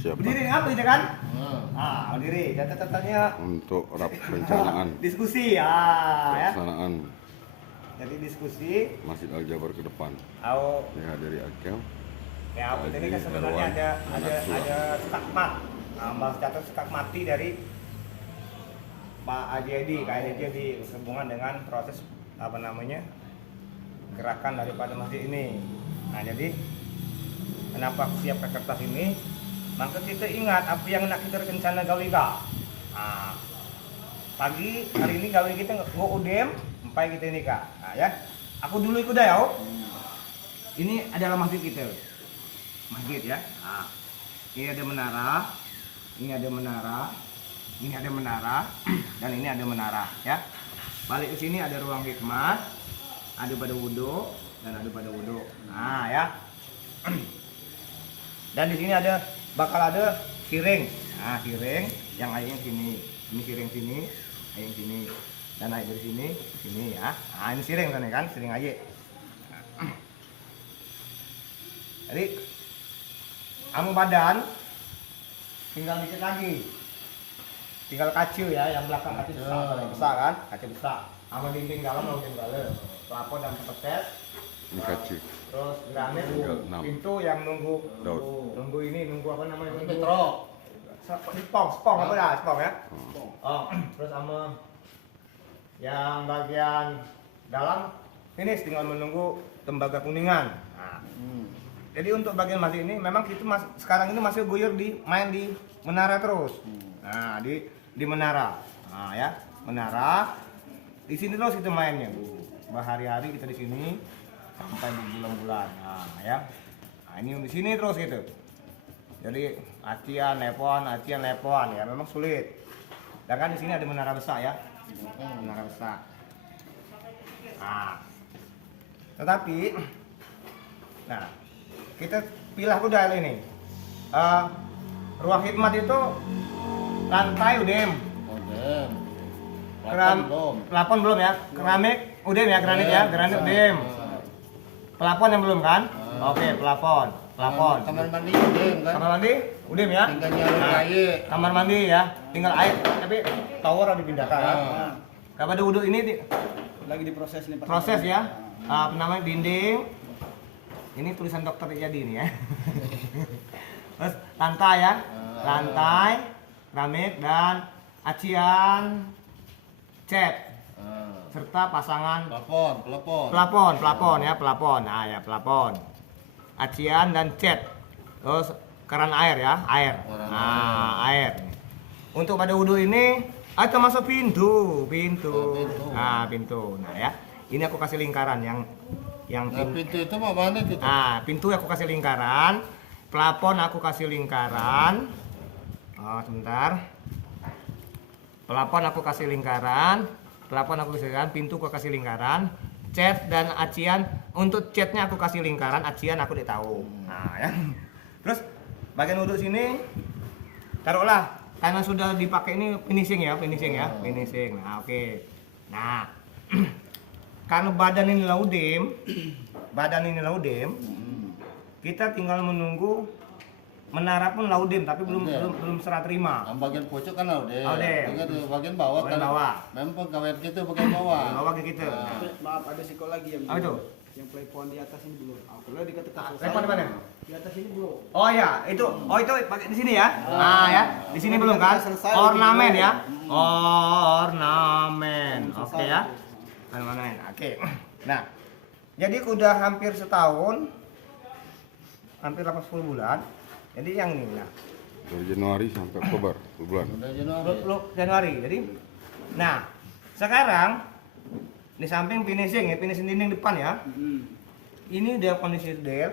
Siap. Berdiri apa itu kan? Berdiri. Catatannya Untuk perencanaan diskusi ya. pelaksanaan Jadi diskusi. Masjid Al Jabar ke depan. Dihadiri Akil. Ya, ini kan sebenarnya ada skakmat. Mas catat skakmati dari Pak Ajedi, Kak Ajedi berhubungan dengan proses gerakan daripada masjid ini. Nah, jadi kenapa aku siapkan kertas ini? Maka kita ingat apa yang nak kita rencana gawe Kak. Nah, pagi hari ini gawe kita go udem sampai kita ini Kak. Nah, ya. Aku dulu ikut dah ya. Ini adalah masjid kita. Masjid ya. Nah, ini ada menara, ini ada menara, ini ada menara, dan ini ada menara ya. Balik ke sini ada ruang hikmat, ada pada wudhu dan ada pada wudhu. Nah ya. Dan di sini bakal ada siring. Nah siring yang airnya sini, ini siring sini, air yang sini, dan air dari sini ya. Nah ini siring kan, siring air. Jadi amu badan tinggal dikit lagi, tinggal kacu ya, yang belakang kacu besar kan, kacu besar. Sama dinding dalam mau tinggal pelapon dan petes. Ini kaci. Terus granit pintu yang nunggu apa namanya? Metro. Spong apa ya? Spong ya. Terus sama yang bagian dalam finish tinggal menunggu tembaga kuningan. Nah, jadi untuk bagian masjid ini memang kita sekarang ini masih guyur main di menara terus. Nah, di menara. Nah, ya, menara. Di sini terus kita mainnya, Bu. Berhari-hari kita di sini sampai berbulan-bulan. Nah, ya. Nah, ini di sini terus gitu. Jadi acian lepon ya, memang sulit. Dan kan di sini ada menara besar ya. Menara besar. Nah. Tetapi kita pilih budaya ini. Ruang hikmat itu lantai udem. Pelapon belum ya. Keramik udem ya, granit ya, granit udem. Pelapon yang belum kan? Oke, pelapon. Kamar mandi udem kan? Kamar mandi udem ya. Tinggal nyalur air. Kamar mandi ya, tinggal air. Tapi tower harus dipindahkan. Kamar wudhu ini lagi diproses nih. Proses ya. Apa namanya, dinding. Ini tulisan dokter jadi ini ya. Terus lantai ya. Lantai, keramik dan acian, cat. Serta pasangan pelapon ya, pelapon. Nah ya, pelapon. Acian dan cat. Terus keran air ya, air. Nah, air. Untuk pada wudhu ini termasuk pintu. Nah, pintu. Nah ya. Ini aku kasih lingkaran yang pintu itu mau mana itu? Nah, pintu aku kasih lingkaran, plafon aku kasih lingkaran. Sebentar. Plafon aku kasih lingkaran, pintu aku kasih lingkaran, cat dan acian. Untuk catnya aku kasih lingkaran, acian aku tidak tahu. Nah, ya. Terus bagian wudhu sini taruhlah karena sudah dipakai ini finishing. Nah, oke. Nah, karena badan ini laudem, kita tinggal menunggu menara pun laudem, tapi belum serah terima. Bagian pucuk kan laudem. Bagian Bagian bawah kan. bawah. Memang pegawai kita bagian bawah. Bawah ke kita. Maaf, ada siko lagi yang Apa itu? yang plafon di atas ini belum. Kalau dikatakan selesai. Plafon di mana? Di atas ini belum. Oh ya, itu pakai di sini ya. Nah ya, di sini belum kan? Ornamen ya. Ornamen. Oke ya. Ornamen. Oke. Nah, jadi udah hampir setahun, hampir 80 bulan. Jadi yang ini, Dari Januari sampai Oktober, bulan. Januari. Jadi, nah sekarang di samping finishing dinding depan ya. Ini udah kondisi ideal.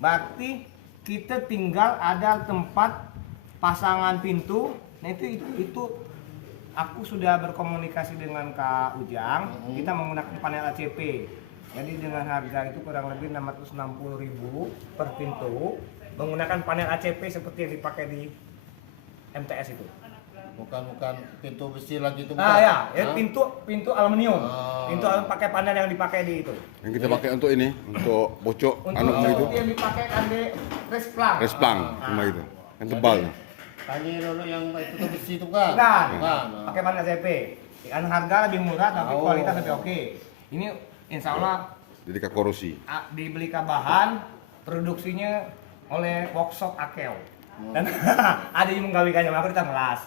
Berarti kita tinggal ada tempat pasangan pintu. Nah itu aku sudah berkomunikasi dengan Kak Ujang. Kita menggunakan panel ACP. Jadi dengan harga itu kurang lebih 660.000 per pintu. Menggunakan panel ACP seperti yang dipakai di MTS itu. Bukan pintu besi lagi itu. Ya, pintu aluminium. Pintu pakai panel yang dipakai di itu. Yang kita pakai untuk ini, untuk pojok Untuk itu. yang dipakai kan di resplang. Resplang, cuma itu. Yang tebal. Tanya dulu yang itu besi itu kan? Bukan. Bukan. Pakai ban ACP. Kan harga lebih murah tapi Oh. kualitas lebih oke. Ini insya Allah Jadi ke korosi. dibeli ke bahan, produksinya oleh workshop Akel. Dan ada yang menggawikannya, aku kita melas.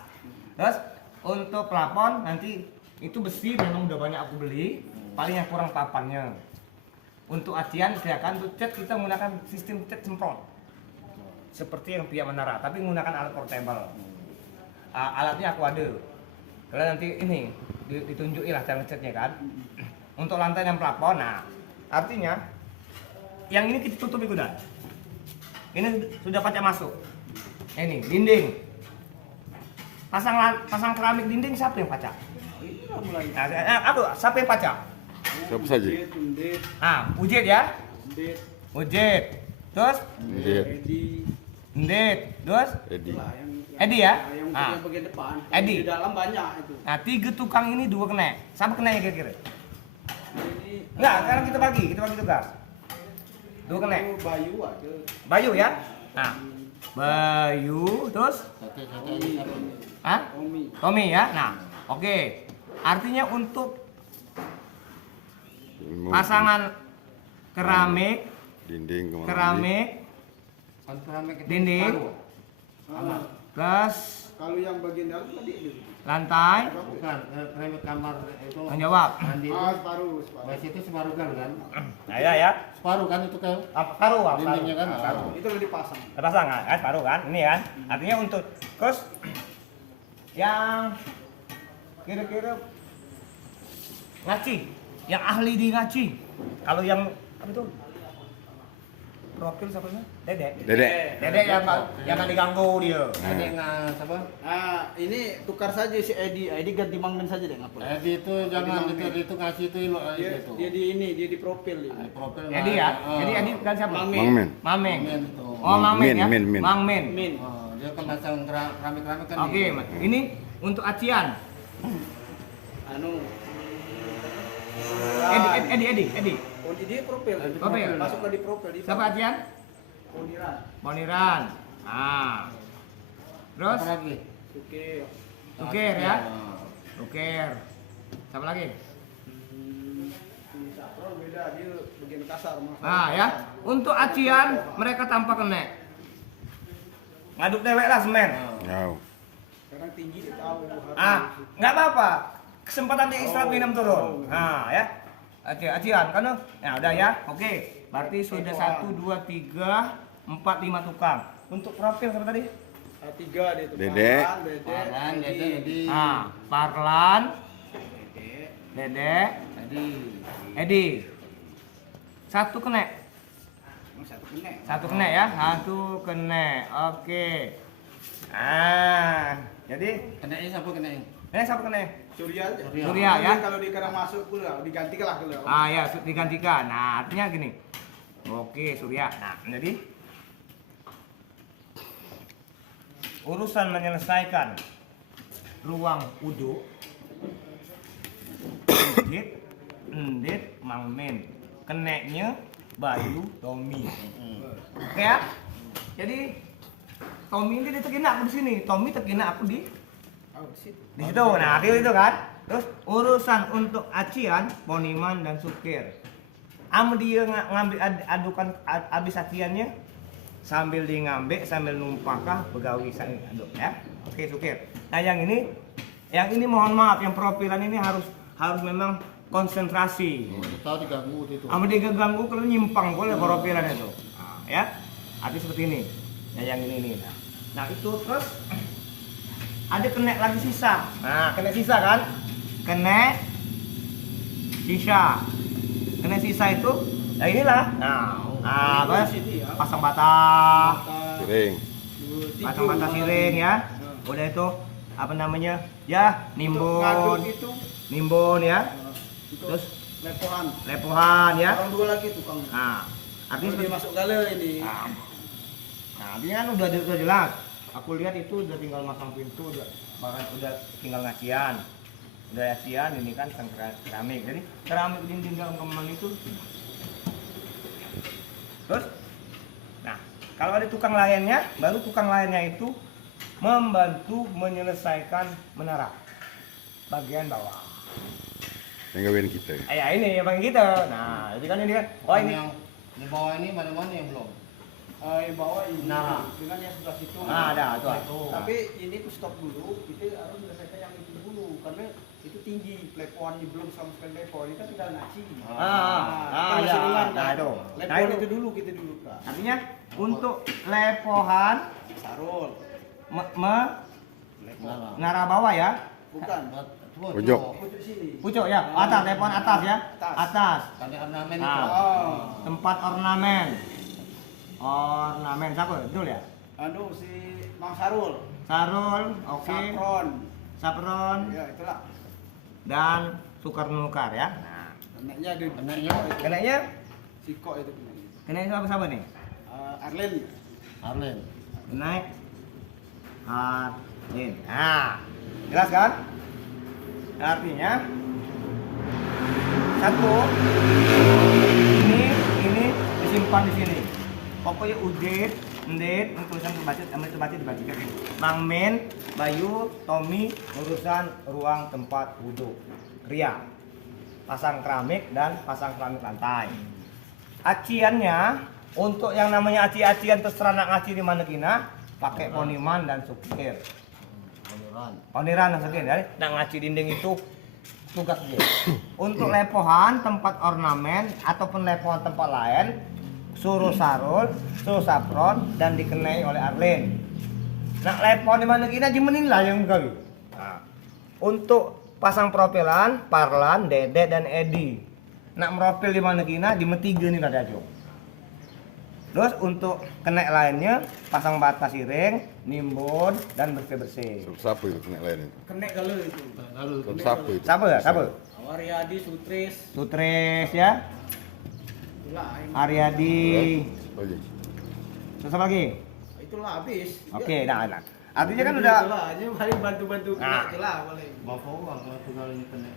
Terus untuk plafon nanti itu besi memang udah banyak aku beli, paling yang kurang papannya. Untuk acian silakan untuk cat kita menggunakan sistem cat semprot. Seperti yang pihak menara, tapi menggunakan alat portable. Alatnya aku ada. Kalau nanti ini ditunjukin lah cara ngecatnya kan. Untuk lantai dan plafon, nah artinya yang ini kita tutup udah. Ini sudah pacak masuk. Ini dinding. Pasang keramik dinding siapa yang pacak? Iya mulai. Nah, siapa yang pacak? Siapa saja? Undit, Ujit ya. Undit, Ujit. Terus Dia, Edi. Ndit. Terus Edi. Lah yang Edi ya? yang Ah. yang bagian depan. Edi. Di dalam banyak itu. Nah, 3 tukang ini 2 kena. Siapa kenanya kira-kira? Ini Enggak, sekarang kita bagi tugas. 2 kena. itu Bayu aja. Bayu ya. Nah, Bayu terus Sate ini siapa? ah? Omi. Tommy ya. Nah, oke. Artinya untuk pasangan keramik, Dinding kemana? keramik, Kan keramik itu dinding, separuh. plus Kalau yang bagian dalam tadi itu. lantai, Bukan, keramik kamar itu. menjawab. Mandi itu. Separuh. Bas itu separuh kan? Nah, ya. Separuh kan itu kan? Paruh, Dindingnya kan? paruh. Itu udah dipasang. Terpasang kan, paruh kan? Ini kan. Artinya untuk terus yang kira-kira ngaci, yang ahli di ngaci. Kalau yang apa itu? Profil siapa namanya? Dedek. Dedek. Dedek yang nggak diganggu dia. Ada yang siapa? Ah, ini tukar saja si Edi. Edi ganti mangmen saja deh ngapa? Edi itu jangan itu ngasih itu itu. Dia di ini, dia di profil ini. Profil. Edi ya. Jadi Edi kan siapa? Mangmen. Mangmen. Mameng. Mangmen itu. Oh, Mameng ya. Min. Mangmen. Min. Oh, dia kan pasang keramik-keramik kan. Oke, ini untuk acian. Anu. Edi. Oh, dia profil. Profil. Masuk ke di profil di. Siapa acian? Poniran. Boniran. Nah. Terus Apa lagi? Oke. Sukir ya. Sukir. Siapa lagi? Sapro beda, dia bagian kasar. Nah ya. Untuk acian mereka tanpa kena. Ngaduk dewek lah semen. Wow. Sekarang tinggi dia tahu. Nggak apa-apa. Kesempatan dia istirahat minum turun. Nah ya. Acian karena ya udah ya. Oke. Berarti sudah 1 2 3 4 5 tukang. Untuk profil siapa tadi? 3 dia itu. Dedek. Parlan, Edi. Parlan, Dedek, Edi. Satu kena. Satu kena ya. Satu kena. Oke. Jadi Kena ini siapa kena ini? ini siapa kena? Surya aja. Surya ya. Kalau dia kadang masuk pula digantikan lah kalau. Ya digantikan. Nah artinya gini. Oke Surya. Nah jadi urusan menyelesaikan ruang wudhu, Endit, Mangmen, keneknya Bayu, Tommy. Oke ya. Jadi Tommy ini terkena aku di sini, Tommy terkena aku di situ. Nah, itu kan. Terus urusan untuk acian, Poniman dan Sukir. Dia ngambil adukan abis aciannya sambil di ngambek sambil numpakah begawi saya aduk ya. Oke, Sukir. Nah, yang ini mohon maaf, yang profilan ini harus memang konsentrasi. Tahu diganggu itu. Dia ganggu kalau nyimpang boleh profilan itu. Nah, ya. Arti seperti ini. Nah, yang ini. Nah, itu terus ada kena lagi sisa. Nah, kena sisa kan? Kena sisa itu. Nah, inilah. Nah, terus pasang bata. Piring. Pasang bata siring ya. Udah itu apa namanya? Ya, nimbun. Nimbun ya. Terus lepohan ya. Orang 2 lagi tukang. Nah, artinya Dia masuk gale ini. Nah, ini kan udah jelas. Aku lihat itu udah tinggal masang pintu, bahkan udah tinggal ngacian. Udah ngacian, ini kan keramik. Jadi keramik dinding dalam kamar itu. Terus, nah Kalau ada tukang lainnya, baru tukang lainnya itu membantu menyelesaikan menara bagian bawah. Yang gawin kita. Ya ini yang bagi kita. Nah, jadi kan ini kan. Oh ini. yang di bawah ini mana-mana yang belum. Yang bawah ini. Nah. Dengan yang sebelah situ. Nah, ada itu. Tapi ini tuh stop dulu, kita harus menyelesaikan yang itu dulu karena itu tinggi, plepoannya belum sama sekali lepo, ini kan tinggal ngaci. Ya. Nah, itu. Nah, Lepon itu. itu dulu kita dulu Kak. Artinya untuk lepohan Sarul. menara bawah ya. Bukan. Pojok. Pojok sini. Pucuk ya, atas, lepohan atas ya. Atas. Tanda ornamen Nah. itu. Oh. Tempat ornamen. Ornamen siapa? Betul ya? Anu si Mang Sarul. Sarul, oke. Sapron. Sapron Ya, itulah. dan Sukarnukar ya. Nah, Keneknya di Keneknya? kenanya Siko itu keneknya. kenanya siapa nih? Arlen. Arlen. Naik Arlin. Nah, jelas kan? Artinya satu ini disimpan di sini. Pokoknya udit, ndit, tulisan terbaca, dibaca. Mang Men, Bayu, Tommy, urusan ruang tempat wudhu, Ria, pasang keramik dan pasang keramik lantai. Aciannya untuk yang namanya aci-acian terserah nak ngaci di mana kina, pakai poniman dan sukir. Poniran dan sukir. Jadi nak ngaci dinding itu tugas dia. Untuk lepohan tempat ornamen ataupun lepohan tempat lain suruh Sarul, suruh Sapron dan dikenai oleh Arlen. Nak lepohan di mana kina jemenin lah yang gawi. Nah, untuk pasang propelan, Parlan, Dede dan Edi. Nak meropel di mana kina di metiga nih ada Jo. Terus untuk kenek lainnya pasang bata siring, nimbun dan bersih-bersih. Siapa itu kena lain itu? Kenek galau itu. Lalu Siapa itu? Siapa ya? Siapa? Awaryadi Sutris. Sutris ya, Itulah. Aryadi. Oh iya. Terus apa lagi? Itulah habis. Oke, nah. Artinya kan udah. Itulah, aja paling bantu-bantu Nah. kenek itulah boleh. bapak uang kalau tinggal ini kena.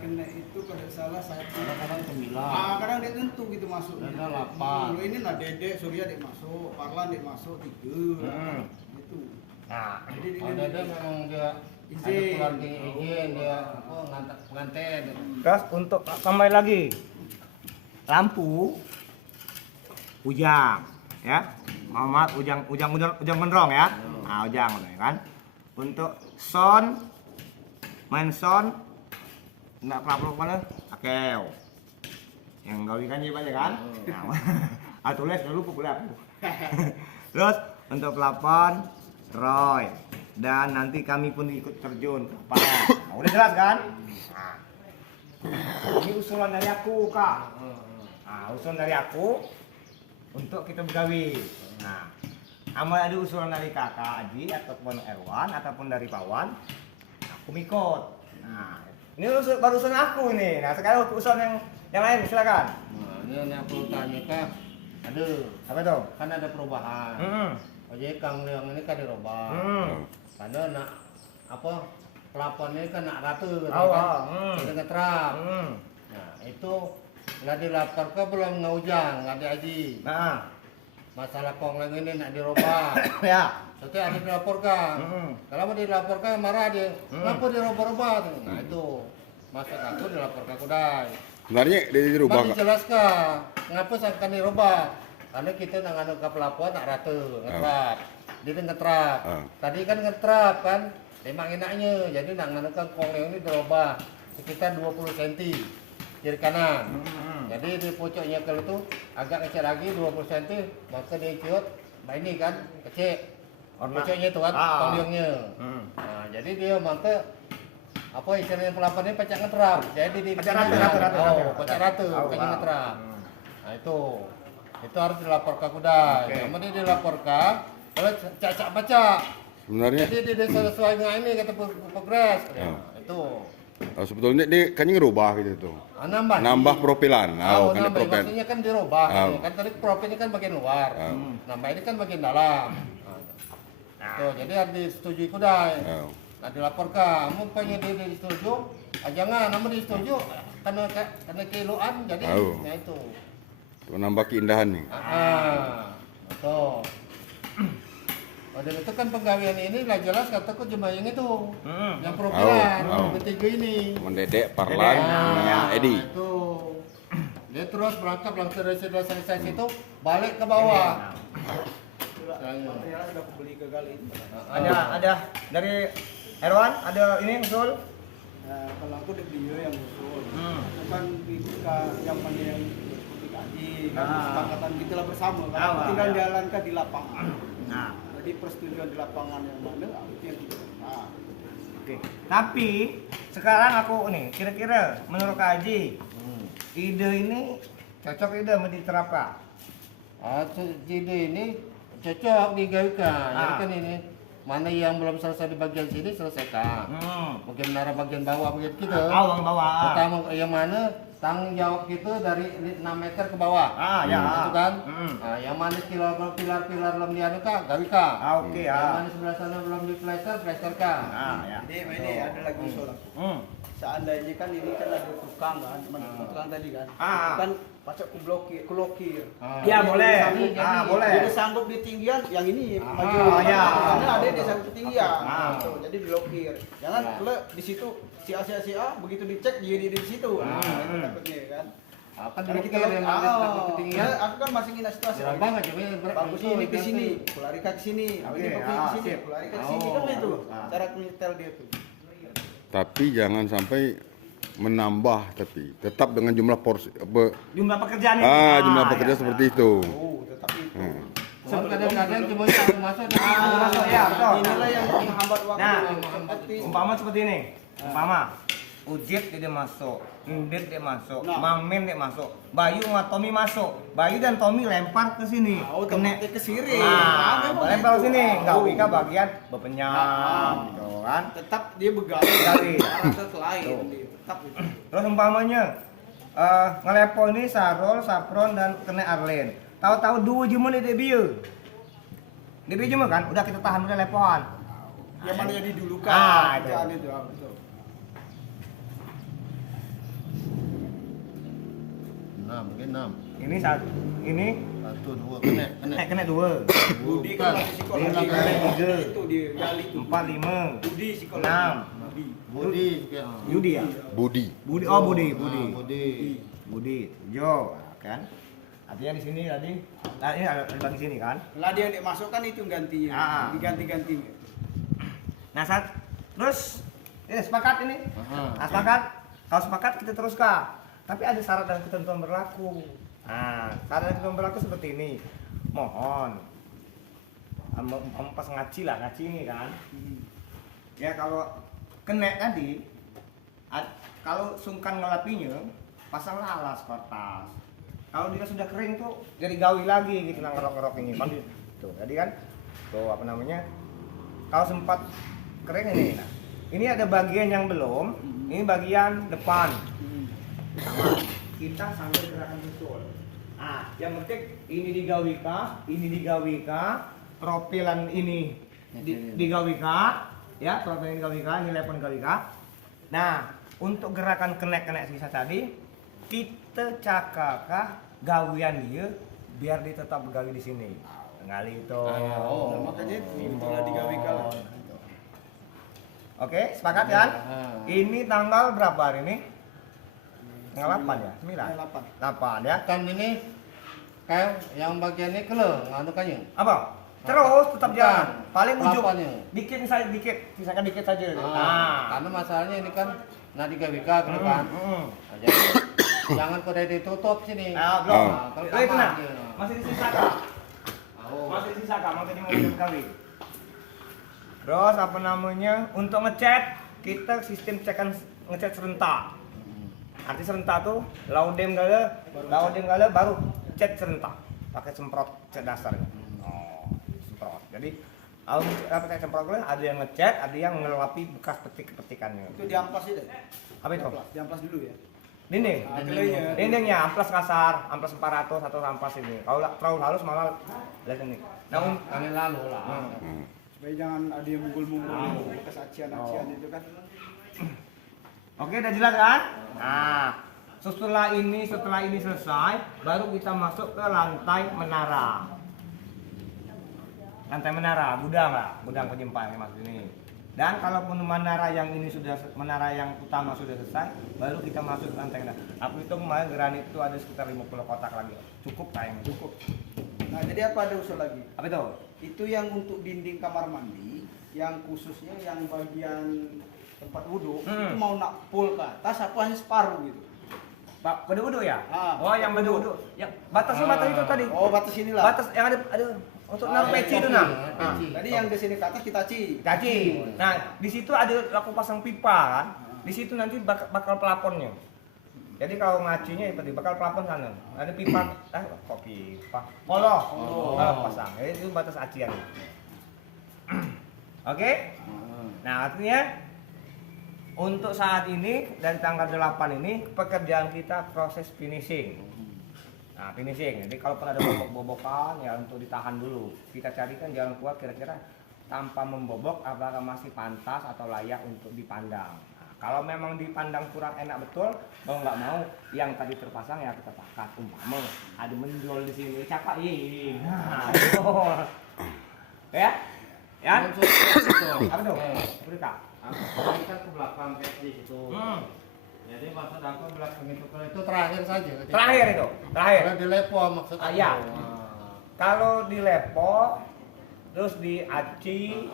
Kenek itu kalau salah satu. Kadang-kadang 9. Kadang dia tentu gitu masuk. Kadang 8. Kalau ini lah Dede, Surya dia masuk, Parlan dia masuk 3. Itu. Nah, Jadi Oh, Dede memang dia ada Izin. keluarga izin dia apa ngantar pengantin. terus untuk kembali lagi lampu ujang ya. Maaf ujang gondrong ya. Nah, ujang ya kan. Untuk sound main sound enggak perlu mana akew. Yang gawi kan ya banyak kan? Nah, tulis dulu boleh aku. Terus untuk pelapon Roy dan nanti kami pun ikut terjun ke lapangan. Nah, udah jelas kan? Nah, ini usulan dari aku kak. Nah, usulan dari aku untuk kita begawi. Nah, amal ada usulan dari kakak Aji ataupun Erwan ataupun dari Pawan, aku ikut. Nah, ini baru usulan aku ini. Nah, sekarang usulan yang lain silakan. Nah, ini yang aku tanya kan, aduh, Apa itu? kan ada perubahan. Jadi Kang Leong ini kan dirubah. Karena nak apa pelapon ini kan nak ratu, kita ngetrap. Nah itu nggak dilaporkan belum ngaujang, nggak diaji. Nah, Masalah Kong Leong ini nak dirubah. ya. Setiap ada dilaporkan. Kalau mau dilaporkan marah dia. Kenapa dirubah-rubah? Nah itu maksud aku dilaporkan kudai. Sebenarnya dia dirubah Bang kak. dijelaskan kenapa akan dirubah. Karena kita nak nganu ke pelapon nak ratu, ngetrap. Dia ngetrap. Tadi kan ngetrap kan, memang enaknya. Jadi nak nganu ke Kong Leong ini dirubah sekitar 20 cm kiri kanan. Jadi di pucuknya kalau itu agak kecil lagi 20 cm, maka dia ciut. Nah ini kan kecil. Pucuknya itu kan, Kong Leongnya. Nah, jadi dia maka apa istilahnya pelapannya pecah ngetrap. Jadi di Pecah ratu. pecah ratu, bukannya ngetrap. Nah itu harus dilaporkan kuda. Kemudian dilaporkan, kalau cacak baca. Sebenarnya Jadi dia sesuai dengan ini kata progres. Itu. sebetulnya dia kan ngerubah gitu tuh. Nambah profilan. Oh, Kan nambah. profil. Maksudnya kan dirubah. Oh. Kan tadi profilnya kan bagian luar. Nambah ini kan bagian dalam. Tuh, jadi harus disetujui kuda. Nah dilaporkan, kamu pengen disetujui, jangan, namun disetujui karena kiloan, jadi ya itu. Menambah keindahan nih. Betul. Dan itu kan penggawean ini lah jelas kataku cuma yang itu, yang profilan, bertiga ini. Mendedek, Parlan, Edi. Itu. Dia terus berangkat dari selesai situ balik ke bawah. Material sudah aku beli ke kali ini. Ada dari Erwan, ada ini usul. Kalau aku udah beli yang usul. Bukan yang mana yang berkomunikasi, kan kesepakatan kita lah bersama. Kan tinggal jalankan di lapangan. Nah, jadi persetujuan di lapangan yang mana itu yang kita. oke. Tapi sekarang aku nih, kira-kira menurut Kak Haji, ide ini cocok ide mau diterapkan? Ide ini cocok digawikan. Jadi kan ini mana yang belum selesai di bagian sini selesaikan. Mungkin menara bagian bawah bagian kita. Bawah bawah. Pertama yang mana tanggung jawab kita dari 6 meter ke bawah. Itu kan. Yang mana pilar-pilar belum dianukan, gawika. Oke Yang mana sebelah sana belum diplester-plesterkan. Jadi ini ada lagi usul. Seandainya kan ini kan ada tukang kan, tukang tadi kan. Kan pacak kulokir. Iya boleh. Boleh. Dia sanggup di tinggian, yang ini maju. Karena ada dia sanggup di tinggian. Gitu. Jadi dilokir. Jangan kalau di situ si A begitu dicek dia di situ. Itu takutnya kan. Kan Karena kita takut ketinggian. aku kan masih ingin situasi. Bang aja Bagus ini ke sini, kularika ke sini. Ini pakai ke sini, kularika ke sini kan itu. Cara nyetel dia tuh. Tapi jangan sampai menambah, tapi tetap dengan jumlah porsi Jumlah pekerjaan itu. jumlah pekerja seperti itu. Tetap itu. Kadang-kadang cuma satu masuk Masuk ya, betul. Inilah yang menghambat waktu. Nah, Seperti umpama seperti ini. Umpama Ujit dia masuk, Indit dia masuk, Mamen dia masuk, Bayu sama Tommy masuk. Bayu dan Tommy lempar ke sini. kena ke sini. Lempar ke sini. Enggak Wika bagian bepenyam gitu kan. Tetap dia begali arah ke lain. Tetap itu. Terus umpamanya ngelepo ini Sarol, Sapron dan kena Arlen. Tahu-tahu 2 jam dia bieu. Dia bieu kan, udah kita tahan udah lepohan. Yang mana jadi dulu Itu. kan. Itu betul. 6, mungkin 6. Ini satu, ini 1, 2, kena. 2. Budi kan masih psikologi. Dia pakai 3. Itu dia gali itu. 4, 5. Budi psikologi. 6. Budi. Yudi ya? Budi. Budi. Budi. Jo, kan? Artinya di sini tadi. Nah, ini ada bagi sini kan? Lah dia yang masukkan itu gantinya. Diganti-ganti. Nah, terus ini sepakat ini. Nah, sepakat. Kalau sepakat kita teruskan. Tapi ada syarat dan ketentuan berlaku. Nah, syarat dan ketentuan berlaku seperti ini. Mohon pas ngaci ini kan. Ya kalau kena tadi, kalau sungkan ngelapinya, pasanglah alas kertas. Kalau dia sudah kering tuh, jadi gawi lagi gitu ngerok-ngerok ini. Tuh, tadi kan, tuh apa namanya? Kalau sempat kering ini, nah, ini ada bagian yang belum, ini bagian depan. Kita sambil gerakan betul. Nah, yang penting ini digawika, profilan ini digawika, ya profilan ini digawika, ini lepon digawika. Nah, untuk gerakan kenek sisa tadi, kita cakakah gawian dia biar dia tetap begawi di sini. Ngali itu. Makanya itulah digawika lah. Oke, sepakat kan? Ini tanggal berapa hari ini? Tanggal 8 ya? 9? 8 ya? Kan ini kayak yang bagian ini kele, nganukannya. Apa? Terus tetap jalan. Paling ujung. Pelapannya. Dikit saja, sisakan dikit saja. Karena masalahnya ini kan nadika ke depan. Nah, jadi jangan kode ditutup sini. Belum. Kalau Itu nah, dia. masih disisakan. Masih disisakan, mau tadi mau kali. Terus apa namanya? Untuk ngecat, kita sistem cekan ngecat serentak. Arti serentak tuh laudem gala baru cat serentak pakai semprot cat dasarnya. Semprot. Jadi kalau pakai semprot gala ada yang ngecat, ada yang ngelapi bekas petikannya. Itu diamplas itu. Apa itu? Diamplas dulu ya. Dinding. Dindingnya amplas kasar, amplas 400 atau amplas ini. Kalau terlalu halus malah lihat ini. Nah, kali lalu lah. Supaya jangan ada yang munggul-munggul bekas acian itu kan. Oke, udah jelas kan? Nah, setelah ini selesai, baru kita masuk ke lantai menara. Lantai menara, gudang penyimpanan maksud ini. Dan kalaupun menara yang utama sudah selesai, baru kita masuk ke lantai menara. Aku hitung kemarin granit itu ada sekitar 50 kotak lagi. Cukup tayang. Cukup. Nah, jadi apa ada usul lagi? Apa itu? Itu yang untuk dinding kamar mandi, yang khususnya yang bagian tempat wudhu, itu mau nak full ke atas apa hanya separuh gitu? Pak, bedu-bedu ya? Ah, Oh, yang bedu-bedu. Yang batas itu tadi. Oh, batas inilah. Batas yang ada untuk naruh peci itu nah. Peci. Tadi yang di sini ke atas kita ci. Caci. Nah, di situ ada aku pasang pipa kan. Di situ nanti bakal pelaponnya. Jadi kalau ngacinya itu bakal pelapon sana. Ada pipa, kok pipa? Poloh. Pasang. Jadi itu batas acian. Oke? Nah, artinya untuk saat ini dari tanggal 8 ini pekerjaan kita proses finishing. Nah, finishing. Jadi kalau pernah ada bobok-bobokan ya untuk ditahan dulu. Kita carikan jalan keluar kira-kira tanpa membobok apakah masih pantas atau layak untuk dipandang. Nah, kalau memang dipandang kurang enak betul, mau nggak mau yang tadi terpasang ya kita pakai. Umpama ada menjual di sini, cakap ye. Nah, itu. Ya? Ya? Apa tuh? Berita. Ini kan ke belakang kayak di situ. Jadi maksud aku belakang itu terakhir saja. Terakhir itu. Terakhir. Kalau di lepo maksudnya. Iya. Kalau di lepo, terus di aci,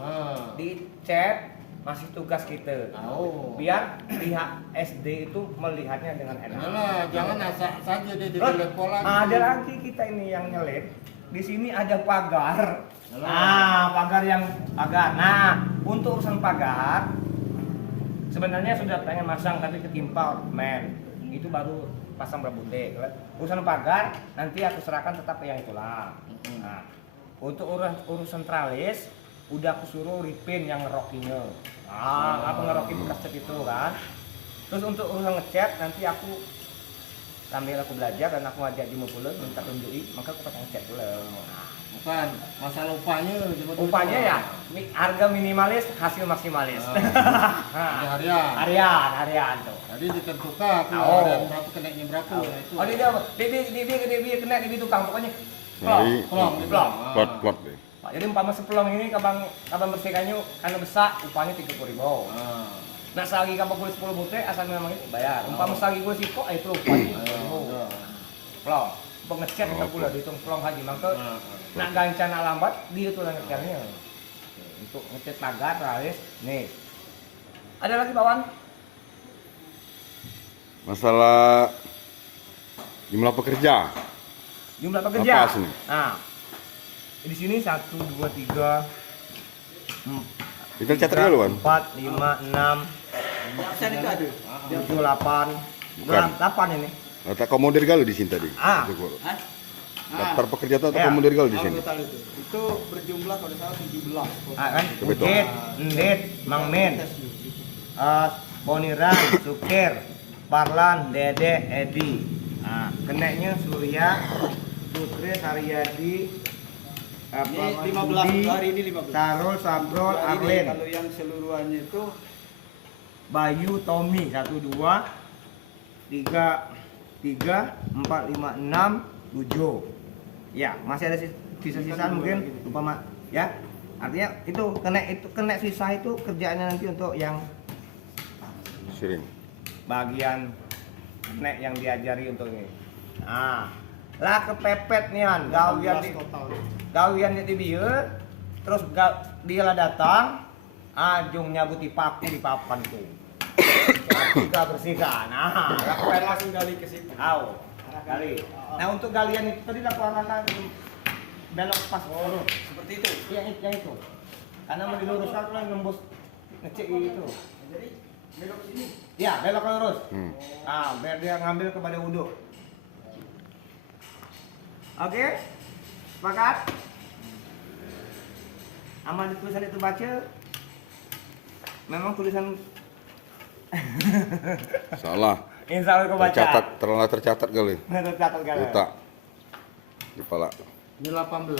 dicat, masih tugas kita. Oh. Biar pihak SD itu melihatnya dengan enak. Nah, jangan asal saja dia di Terus, lepo lagi. ada lagi kita ini yang nyelip. Di sini ada pagar. Nah, pagar. Nah, untuk urusan pagar, sebenarnya sudah pengen masang tapi ketimpa men. Itu baru pasang berbunde. Urusan pagar nanti aku serahkan tetap yang itulah. Nah, untuk urusan tralis udah aku suruh Ripin yang ngerokinya. Aku ngeroki bekas cat itu kan. Terus untuk urusan ngecat nanti aku sambil aku belajar dan aku ngajak Jimo pula minta tunjukin, maka aku pasang ngecat dulu. Bukan masalah upahnya. Upahnya ya harga minimalis, hasil maksimalis. Harian tuh. Jadi ditentukan harian berapa kenainya berapa. Oh dia kena di tukang pokoknya. Jadi Plong. plot deh. Jadi umpama sepelong ini kabang bersihkannya karena besar upahnya 30.000. Nah selagi kamu kulit 10 butir asal memang itu bayar. Umpama selagi gue siko itu upahnya 30.000. Plong. Untuk ngecat kita pula dihitung plong haji maka nak gancan lambat dia tuh ngecatnya. Untuk ngecat pagar tralis nih. Ada lagi bawan? Masalah jumlah pekerja. Jumlah pekerja. Apa sini? Nah, di sini 1, 2, 3, Kita catat dulu kan? 4, 5, 6, Absen itu ada. 7, 8. Bukan. 8 ini. Letak komodir galau di sini tadi. Ah. Hah? Daftar pekerja atau Ya. komodir galau di sini. Total itu berjumlah kalau salah 17. Kan? Betul. Udit, Ndit, Mang Min, Boniran, Sukir, Parlan, Dede, Edi. Nah, keneknya Surya, Putri, Haryadi, Ini 15 Budi, hari ini 15. Sarul, Sabrol, Hari ini, Arlen, kalau yang seluruhannya itu Bayu, Tommy, 1, 2, 3, 4, 5, 6, 7. Ya, masih ada sisa-sisa mungkin umpama ya. Artinya itu kena sisa itu kerjaannya nanti untuk yang Sering. bagian nek yang diajari untuk ini. Nah, lah kepepet nian gawian di bieu terus dia lah datang ajung nyabuti paku di papan tuh. Kita bersihkan. Nah, lah kepepet langsung gali ke situ. Gali. Nah, untuk galian itu tadi lakukan belok pas lurus. Seperti itu. Yang itu. Karena mau diluruskan tuh nembus ngecek gitu. Jadi belok sini. Ya, belok ke lurus. Biar dia ngambil kepada wudhu. Oke? Sepakat? Aman di tulisan itu baca? Memang tulisan Salah. insya Allah kau baca. Terlalu tercatat kali. Tercatat kali. Letak di kepala. Ini 18.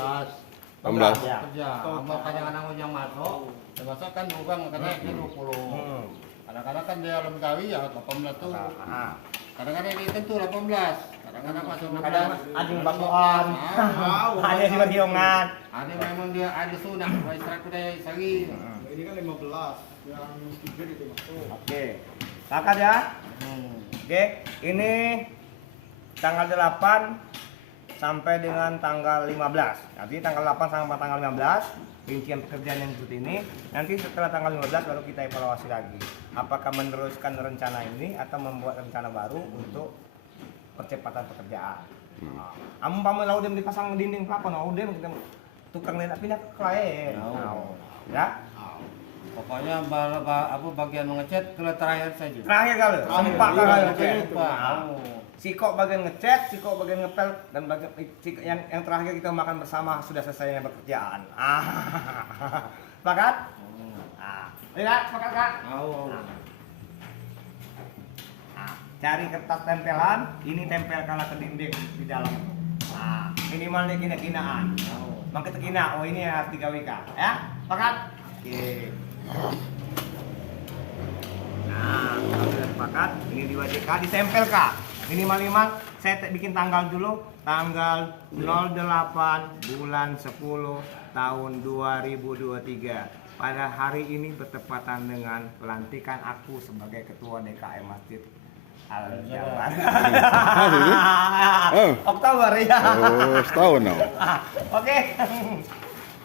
18. Ya. Kerja. Sama kadang-kadang yang masuk. Termasuk kan bukan makanya ini 20. Kadang-kadang kan dia belum kawin ya 18 tuh. Nah, Kadang-kadang itu 18, kadang-kadang masuk 16. Kadang ada yang bangkoan, ada yang berhiongan. Ada memang dia ada sunat, istirahat kuda sehari. Ini kan 15, yang 3 itu masuk. Oke, sepakat ya. Oke, ini tanggal 8 sampai dengan tanggal 15. Nanti tanggal 8 sampai tanggal 15 rincian pekerjaan yang seperti ini. Nanti setelah tanggal 15 baru kita evaluasi lagi. Apakah meneruskan rencana ini atau membuat rencana baru untuk percepatan pekerjaan. Amun pamer lau dem dipasang dinding plafon, lau dem kita tukang lihat pindah ke lain. Ya. Pokoknya bagian mengecat ke terakhir saja. Terakhir kali, sempak kali ngecat. Sempak. Sikok bagian ngecat, sikok bagian ngepel, dan bagian yang terakhir kita makan bersama sudah selesainya pekerjaan. Sepakat? Lihat, sepakat kak? Cari kertas tempelan, ini tempelkanlah ke dinding di dalam. Minimal dia kina-kinaan. Maka kina, oh ini yang harus digawikan, ya? Sepakat? Oke. Kalau sudah sepakat, ini diwajibkan ditempel kak. Minimal saya bikin tanggal dulu, tanggal 08 bulan 10 tahun 2023. Pada hari ini bertepatan dengan pelantikan aku sebagai ketua DKM Masjid Al-Jabar. Oktober ya. Oh, setahun now. Oke.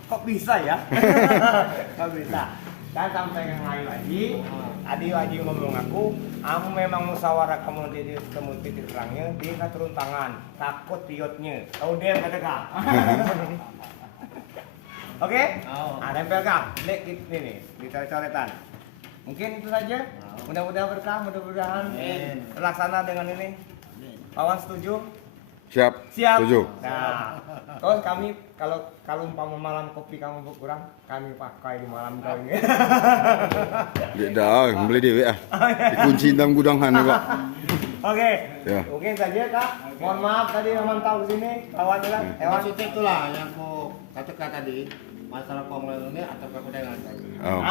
Kok bisa ya? Kok bisa? Dan sampai yang lain lagi, Adi ngomong aku memang musyawarah kamu ketemu titik terangnya, dia nggak turun tangan, takut tiotnya. Tahu dia kata kak. Oke? Nah, tempel kak, ini nih, dicoret-coretan. Mungkin itu saja. Mudah-mudahan berkah, mudah-mudahan terlaksana dengan ini. Kawan setuju? Siap. Siap. Setuju. Nah, terus kami kalau umpama malam kopi kamu berkurang, kami pakai di malam kau ini. Dah, beli dewe ah. Dikunci dalam gudang sana kok. Oke. Ya. Mungkin saja kak. Mohon maaf tadi memantau di sini. Kawan bilang, Maksudnya itulah yang aku katakan tadi, masalah komplain ini atau kepedangan tadi. Oh.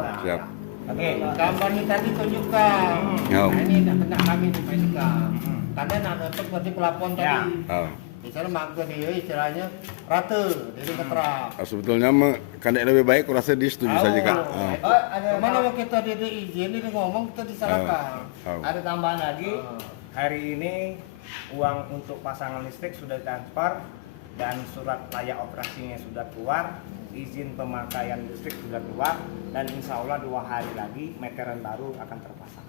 Udah. Siap. Oke. Gambarnya tadi tunjukkan. Ya. Nah, ini tidak kena kami dipastikan. Karena nak nutup berarti pelapon Ya. tadi. Oh. Di sana makna dia istilahnya rata, jadi keterap. Sebetulnya kadang lebih baik kurasa dia setuju saja kak. Mana mau kita dia izin, dia ngomong kita disalahkan. Ada tambahan lagi. Hari ini uang untuk pasangan listrik sudah transfer dan surat layak operasinya sudah keluar, izin pemakaian listrik sudah keluar, dan insya Allah 2 hari lagi meteran baru akan terpasang.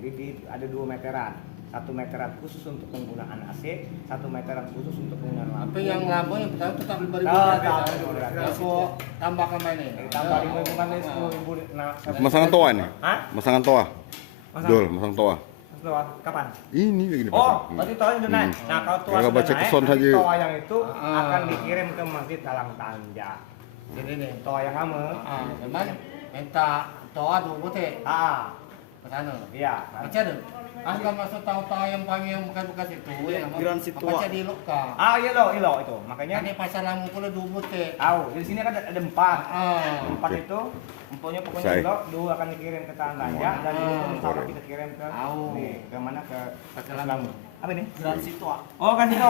Jadi ada 2 meteran. 1 meteran khusus untuk penggunaan AC, 1 meteran khusus untuk penggunaan lampu. Tapi yang lama yang pertama tetap 5.000 Aku tambahkan ini. Tambah 5.000 bukan 10.000. Nah, Masangan toa nih? Hah? Masangan toa? Dul, masang toa. Kapan? Ini lagi dipasang. Oh, berarti toa sudah naik. Nah, kalau toa Kalau sudah baca naik, keson nanti saja. toa yang itu akan dikirim ke Masjid Dalam Tanja. Jadi nih, Toa yang lama. memang minta toa dulu teh ke sana. Iya. Baca deh. Bukan maksud toa yang panggil yang bekas itu. Giran si tua. Baca di Luka. Iya itu. Makanya Ini pasar lamu pula dulu teh. di sini kan ada 4. 4 itu pokoknya Say. dulu akan dikirim ke Tanah Tanja dan dulu pun insya Allah kita kirim ke Au. nih, ke mana ke Pasar lamu. Apa ini? Giran si tua. Oh, kan itu.